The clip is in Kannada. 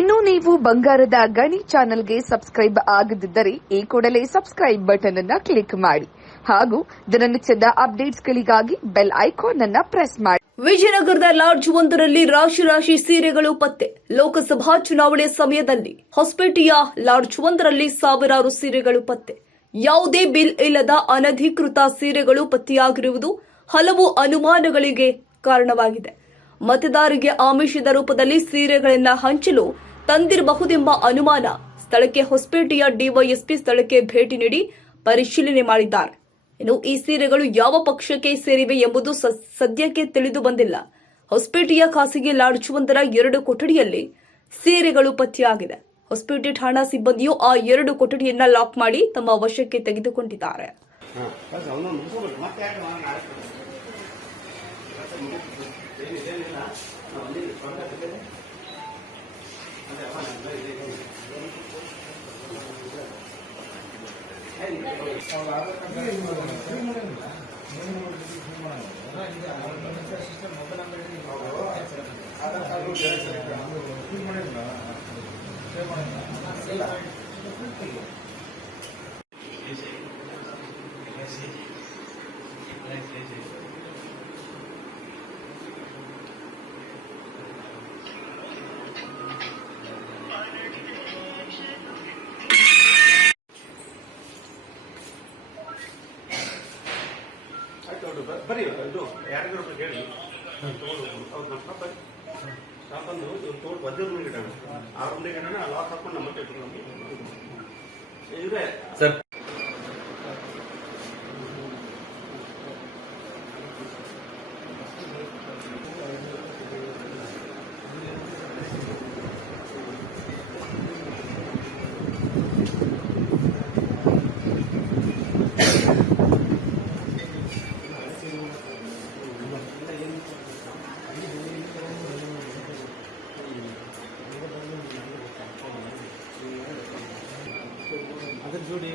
ಇನ್ನು ನೀವು ಬಂಗಾರದ ಗಣಿ ಚಾನೆಲ್ಗೆ ಸಬ್ಸ್ಕ್ರೈಬ್ ಆಗದಿದ್ದರೆ ಈ ಕೂಡಲೇ ಸಬ್ಸ್ಕ್ರೈಬ್ ಬಟನ್ ಅನ್ನು ಕ್ಲಿಕ್ ಮಾಡಿ ಹಾಗೂ ದಿನನಿತ್ಯದ ಅಪ್ಡೇಟ್ಸ್ಗಳಿಗಾಗಿ ಬೆಲ್ ಐಕಾನ್ ಅನ್ನು ಪ್ರೆಸ್ ಮಾಡಿ. ವಿಜಯನಗರದ ಲಾಡ್ಜ್ ಒಂದರಲ್ಲಿ ರಾಶಿ ಸೀರೆಗಳು ಪತ್ತೆ. ಲೋಕಸಭಾ ಚುನಾವಣೆ ಸಮಯದಲ್ಲಿ ಹೊಸಪೇಟೆಯ ಲಾಡ್ಜ್ ಒಂದರಲ್ಲಿ ಸಾವಿರಾರು ಸೀರೆಗಳು ಪತ್ತೆ. ಯಾವುದೇ ಬಿಲ್ ಇಲ್ಲದ ಅನಧಿಕೃತ ಸೀರೆಗಳು ಪತ್ತೆಯಾಗಿರುವುದು ಹಲವು ಅನುಮಾನಗಳಿಗೆ ಕಾರಣವಾಗಿದೆ. ಮತದಾರರಿಗೆ ಆಮಿಷದ ರೂಪದಲ್ಲಿ ಸೀರೆಗಳನ್ನು ಹಂಚಲು ತಂದಿರಬಹುದೆಂಬ ಅನುಮಾನ. ಸ್ಥಳಕ್ಕೆ ಹೊಸಪೇಟೆಯ ಡಿವೈಎಸ್ಪಿ ಸ್ಥಳಕ್ಕೆ ಭೇಟಿ ನೀಡಿ ಪರಿಶೀಲನೆ ಮಾಡಿದ್ದಾರೆ. ಇನ್ನು ಈ ಸೀರೆಗಳು ಯಾವ ಪಕ್ಷಕ್ಕೆ ಸೇರಿವೆ ಎಂಬುದು ಸದ್ಯಕ್ಕೆ ತಿಳಿದು ಬಂದಿಲ್ಲ. ಹೊಸಪೇಟೆಯ ಖಾಸಗಿ ಲಾಡ್ಜ್ ಒಂದರ 2 ಕೊಠಡಿಯಲ್ಲಿ ಸೀರೆಗಳು ಪತ್ತೆಯಾಗಿದೆ. ಹೊಸಪೇಟೆ ಠಾಣಾ ಸಿಬ್ಬಂದಿಯು ಆ 2 ಕೊಠಡಿಯನ್ನ ಲಾಕ್ ಮಾಡಿ ತಮ್ಮ ವಶಕ್ಕೆ ತೆಗೆದುಕೊಂಡಿದ್ದಾರೆ. ಬರೀ ಇದು ಯಾರಿಗೂ ಹೇಳಿ ಅವ್ರು ಬಂದು ತೋಡು ಬದ್ದ ಗಿಡ ಆ ರೂಮ್ಗೆ ಗಿಡ ಲಾಕ್ ಹಾಕೊಂಡು ನಮ್ಮ ಇದೆ ಸರ್. ಅದರ ಜೋಡಿ